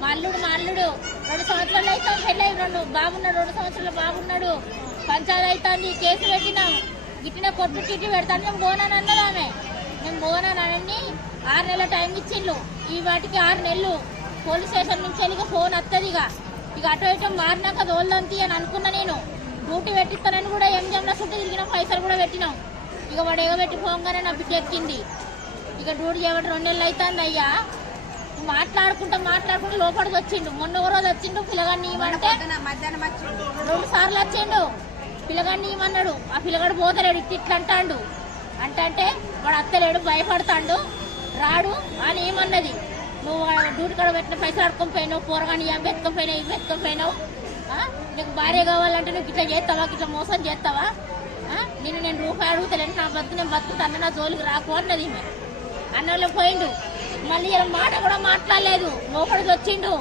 మా అల్లుడు 2 సంవత్సరాలు అయితే పెళ్ళి బాబున్నాడు, 2 సంవత్సరాలు బాబున్నాడు. పంచాయతీ అవుతుంది, కేసు పెట్టినాం. గిట్టిన కొట్టు టిట్టి పెడతాను. మేము పోనాను అన్నది ఆమె. మేము పోనానని 6 నెలల టైం ఇచ్చిండ్రు. ఈ వాటికి 6 నెలలు పోలీస్ స్టేషన్ నుంచి వెళ్ళి ఫోన్ వస్తుంది. ఇక అటు ఇటు మారినాక దోల్దంతి అని అనుకున్నా. నేను డ్యూటీ పెట్టిస్తానని కూడా ఎంజంలో చుట్టూ తిరిగిన పైసలు కూడా పెట్టినాం. ఇక వాడు ఎగబెట్టి పోగానే నా బిడ్డ ఎక్కింది. ఇక డ్యూటీ చేయబట్టి 2 నెలలు అవుతుంది. అయ్యా మాట్లాడుకుంటా లోపలికి వచ్చిండు. మొన్న ఒక రోజు వచ్చిండు. పిల్లగాడిని ఇవ్వమంటే 2 సార్లు వచ్చిండు. పిల్లగాడిని ఇవ్వమన్నాడు. ఆ పిల్లగాడు పోతలేడు. ఇట్లా అంటాడు. అంటే వాడు అత్తలేడు, భయపడతాడు, రాడు అని ఏమన్నది. నువ్వు డ్యూటీ కాడ పెట్టిన పైసలు అడుకొని పోయినావు, పోరగాని ఇవి ఎత్తుకొని పోయినావు. నీకు భార్య కావాలంటే నువ్వు ఇట్లా చేస్తావా, ఇట్లా మోసం చేస్తావా? నేను రూపాయి అడుగుతలేను, నా బతుకు నేను బతుకుతాను, నా జోలికి రాకు అన్నది. అన్నలో పోయిండు. మళ్ళీ ఇలా మాట కూడా మాట్లాడలేదు. లోపలికి వచ్చిండు.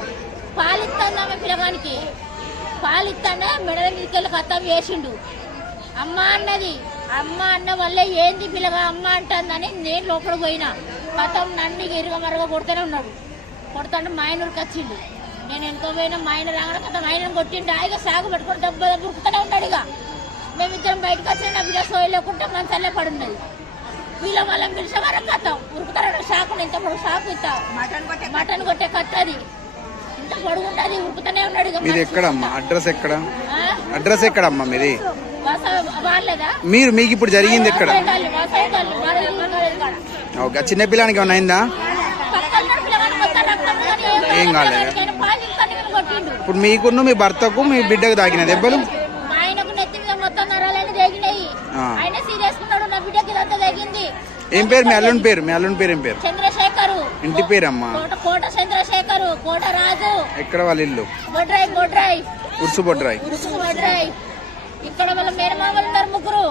పాలిస్తాను ఆమె పిల్లగానికి. పాలిస్తానే మెడల మీదకెళ్ళి కథం వేసిండు. అమ్మ అన్నది. అమ్మ అన్న వల్లే ఏంది పిల్లగా అమ్మ అంటుందని నేను లోపలికి పోయినా. కథం నన్ను ఇరుగమరగా కొడుతూనే ఉన్నాడు. కొడుతుంటే మైనూరుకి వచ్చిండు. నేను ఎంతో పోయినా మైనర్ రాగానే కథ మైనర్ కొట్టిండు. ఇక సాగు పెట్టుకుని దెబ్బ ఉరుకుతూనే ఉన్నాడు. ఇక మేమిద్దరం బయటకు వచ్చిన నా బిడ్డ సోయలేకుంటే మన తల్లే పడున్నది. వీళ్ళ వాళ్ళని పిలిచే వరకు కథం ఉరుకుతారు. షాకు ఇంత పొడుగు షాకు ఇస్తా మటన్ కొట్టే కత్తది. ఇంత పొడుగు ఉంటుంది. ఉరుకుతూనే ఉన్నాడు. అడ్రస్ ఎక్కడమ్మా మీది? వాళ్ళదా మీకు ఇప్పుడు జరిగింది ఎక్కడ? చిన్నపిల్లానికి ఏమన్నా అయిందా? ఏం కాలేదు. ఇప్పుడు మీకున్న మీ భర్తకు మీ బిడ్డకు తాకిన దెబ్బలు? ఆయనకు నెత్తి మీద మొత్తం నరాలన్నీ తెగినాయి. ఆయన సీరియస్ ఉన్నాడు. నా బిడ్డకి ఇదంతా తెగింది. ఏం పేరు మీ అల్లుని పేరు? ఏం పేరు? చంద్రశేఖరు. ఇంటి పేరమ్మా? కోట చంద్రశేఖరు. కోట రాజు. ఎక్కడ వాళ్ళ ఇల్లు? బొడ్రాయి. ఉర్సు బొడ్రాయి. ఇక్కడ వాళ్ళ మేనమామలు ఉన్నారు 3.